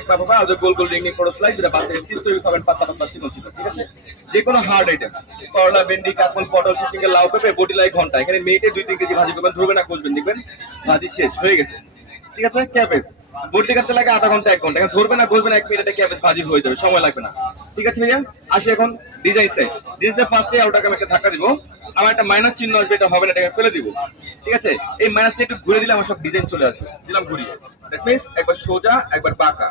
একটা বাবা আজ গোল গোল রিং রিং করে স্লাইস যেটা বাচ্চাকে চিজ তৈরি খাবেন পাতলা পাতলা চিকন চিকন, ঠিক আছে? যে কোনো হার্ড আইটেম, করলা, ভেন্ডি, কাকল, পটল, চিচিঙ্গা, লাউ, পেঁপে, বডি লাই ঘন্টা, এখানে মিনিটে 2-3 কেজি ভাজি করবেন, ধরবে না কষবেন, দেখবেন ভাজি শেষ হয়ে গেছে, ঠিক আছে? ক্যাবেজ বডি কাটতে লাগে আধা ঘন্টা 1 ঘন্টা, এখন ধরবে না কষবে না 1 মিনিটে ক্যাবেজ ভাজি হয়ে যাবে, সময় লাগবে না, ঠিক আছে ভাইয়া? আসি এখন ডিজাইন সাইড। ডিজাইন ফার্স্টে ওটাকে আমি একটা ধাক্কা দিব, আমার একটা মাইনাস চিহ্ন আসবে, এটা হবে না, এটাকে ফেলে দিব, ঠিক আছে? এই মাইনাসটা একটু ঘুরে দিলে আমার সব ডিজাইন চলে আসবে, দিলাম ঘুরিয়ে। দ্যাট মিন্স একবার সোজা একবার বাঁকা,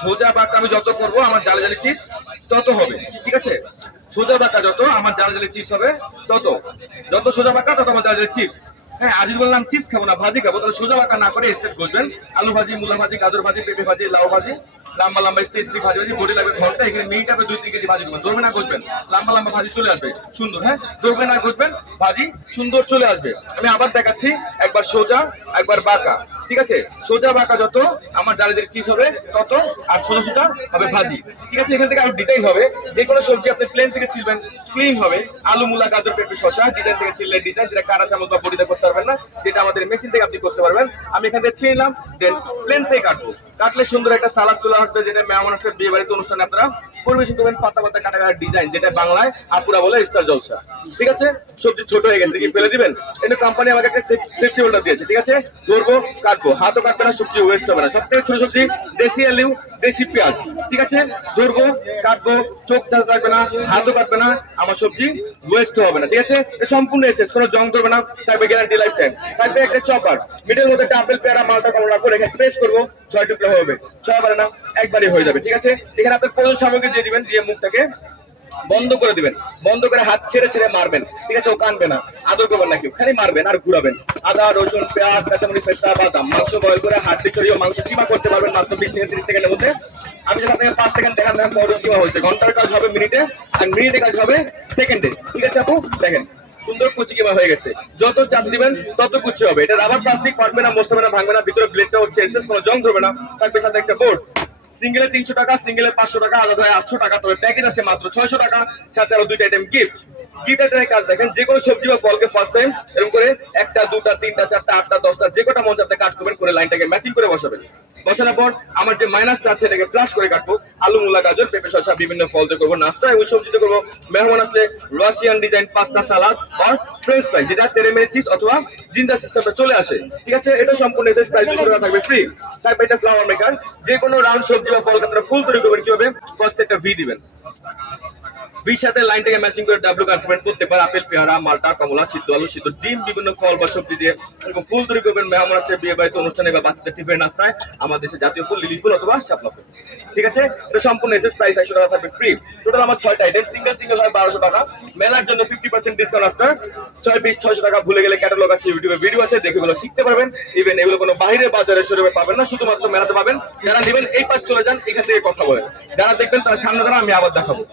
সোজা বাঁকা আমি যত করবো আমার জালে জালে চিপস তত হবে, ঠিক আছে? সোজা বাঁকা যত আমার জালে জালে চিপস হবে তত, যত সোজা বাঁকা তত আমার জালে জালে চিপস। হ্যাঁ, আজ বললাম চিপস খাবো না ভাজি খাবো, তাহলে সোজা বাঁকা না করে স্টেপ করবেন। আলু ভাজি, মূলা ভাজি, গাজর ভাজি, পেঁপে ভাজি, লাউ ভাজি, লম্বা লম্বা স্টেস্টি ভাজি ভাজি, বডি লাগবে ঘন্টা, এখানে মিনিট হবে 2-3 কেজি ভাজি করবেন, ধরবে না করবেন, লম্বা লম্বা ভাজি চলে আসবে সুন্দর। হ্যাঁ, ধরবে না করবেন, ভাজি সুন্দর চলে আসবে। আমি আবার দেখাচ্ছি, একবার সোজা একবার বাঁকা, ঠিক আছে? সোজা বাঁকা যত আমার জালেদের চিপস হবে তত, আর সোজা সোজা হবে ভাজি, ঠিক আছে? এখান থেকে আরো ডিজাইন হবে, যে কোনো সবজি আপনি প্লেন থেকে ছিলবেন ক্লিন হবে, আলু, মূলা, গাজর, পেঁপে, শসা, ডিজাইন থেকে ছিললে ডিজাইন, যেটা কাঁচা চামচ বা বড়িতে করতে পারবেন না, যেটা আমাদের মেশিন থেকে আপনি করতে পারবেন। আমি এখান থেকে ছিলাম, দেন প্লেন থেকে কাটবো, কাটলে সুন্দর একটা সালাদ চলে আসবে, যেটা মেহমান আসলে বিয়ে বাড়িতে অনুষ্ঠানে আপনারা পরিবেশন করবেন, পাতা পাতা কাটা কাটা ডিজাইন, যেটা বাংলায় আপুরা বলে ইস্তার জলসা, ঠিক আছে? সবজি ছোট হয়ে গেছে কি ফেলে দিবেন, কিন্তু কোম্পানি আমাকে একটা সেফটি হোল্ডার দিয়েছে, ঠিক আছে? ধরবো কাটবো, হাতও কাটবে না, সবজি ওয়েস্ট হবে না, সবথেকে ছোট সবজি দেশি আলু, দেশি পেঁয়াজ, ঠিক আছে? ধরবো কাটবো, চোখ চাষ লাগবে না, হাতও কাটবে না, আমার সবজি ওয়েস্ট হবে না, ঠিক আছে? সম্পূর্ণ এসেস, কোনো জং ধরবে না, থাকবে গ্যারান্টি লাইফ টাইম। থাকবে একটা চপার, মিডের মধ্যে একটা আপেল, পেয়ারা, মালটা, কমলা করে এখানে প্রেস করবো, 6 টুকরা হবে, 6 বারে না একবারই হয়ে যাবে, ঠিক আছে? এখানে আপনার প্রয়োজন সামগ্রী দিয়ে দিবেন, দিয়ে মুখটাকে বন্ধ করে দিবেন, বন্ধ করে হাত ছেড়ে ছেড়ে মারবেন, ঠিক আছে? ও কানবে না, আদর করবেন না কেউ, খালি মারবেন আর ঘুরাবেন। আদা, রসুন, পেঁয়াজ, কাঁচামরিচ, পেস্তা, বাদাম, মাংস বয়েল করে হাড্ডি ছড়িয়ে মাংস কিমা করতে পারবেন মাত্র 20 থেকে 30 সেকেন্ডের মধ্যে। আমি যখন আপনাকে 5 সেকেন্ড দেখান দেখেন বড় কিমা হয়েছে, ঘন্টার কাজ হবে মিনিটে, আর মিনিটের কাজ হবে সেকেন্ডে, ঠিক আছে আপু? দেখেন সুন্দর কুচি কিমা হয়ে গেছে, যত চাপ দিবেন তত কুচি হবে। এটা রাবার প্লাস্টিক, ফাটবে না, মস্ত হবে না, ভাঙবে না, ভিতরে ব্লেডটা হচ্ছে এসএস, কোনো জং ধরবে না, থাকবে সাথে একটা বোর্ড। সিঙ্গেলে 300 টাকা, সিঙ্গেলে 500 টাকা, আলাদা হয় 800 টাকা, তবে প্যাকেজ আছে মাত্র 600 টাকা, সাথে আরো 2টা আইটেম গিফট। গিফট আইটেমের কাজ দেখেন, যে কোনো সবজি বা ফলকে ফার্স্ট টাইম এরকম করে 1টা 2টা 3টা 4টা 8টা 10টা যে কটা মন আপনি কাট করবেন, করে লাইনটাকে ম্যাচিং করে বসাবেন। বসানোর পর আমার যে মাইনাসটা আছে এটাকে প্লাস করে কাটবো, আলু, মূলা, গাজর, পেঁপে, শসা, বিভিন্ন ফল দিয়ে করবো নাস্তা, এবং সবজিতে করবো মেহমান আসলে রাশিয়ান ডিজাইন পাস্তা, সালাদ আর ফ্রেঞ্চ ফ্রাই, যেটা তেরেমেরে চিজ অথবা জিঞ্জার সিস্টেমটা চলে আসে, ঠিক আছে? এটা সম্পূর্ণ এসএস, প্রাইস 200 টাকা থাকবে ফ্রি। তারপর এটা ফ্লাওয়ার মেকার, যে কোনো রাউন্ড সবজি বা ফল আপনারা ফুল তৈরি করবেন, কি হবে? ফার্স্ট একটা ভি দিবেন, বির সাথে লাইনটাকে ম্যাচিং করে ডাব্লিউ কাটবেন, করতে পারে আপেল, পেয়ারা, মালটা, কমলা, সিদ্ধ আলু, সিদ্ধ ডিম, বিভিন্ন ফল বা সবজি দিয়ে এরকম ফুল তৈরি করবেন মেহমান আসলে বিয়ে বাড়িতে, অনুষ্ঠানে বা বাচ্চাদের টিফিন নাস্তায়। আমাদের দেশে জাতীয় ফুল লিলি ফুল অথবা শাপলা ফুল, ঠিক আছে? এটা সম্পূর্ণ এসএস, প্রাইস 100 টাকা থাকবে ফ্রি। টোটাল আমার 6টা আইটেম, সিঙ্গেল সিঙ্গেল হয় 1200 টাকা, মেলার জন্য 50% ডিসকাউন্ট আফটার 6 পিস 600 টাকা। ভুলে গেলে ক্যাটালগ আছে, ইউটিউবে ভিডিও আছে, দেখে এগুলো শিখতে পারবেন। ইভেন এগুলো কোনো বাইরে বাজারে শোরুমে পাবেন না, শুধুমাত্র মেলাতে পাবেন। যারা নেবেন এই পাশ চলে যান, এখান থেকে কথা বলেন, যারা দেখবেন তার সামনে দ্বারা আমি আবার দেখাবো।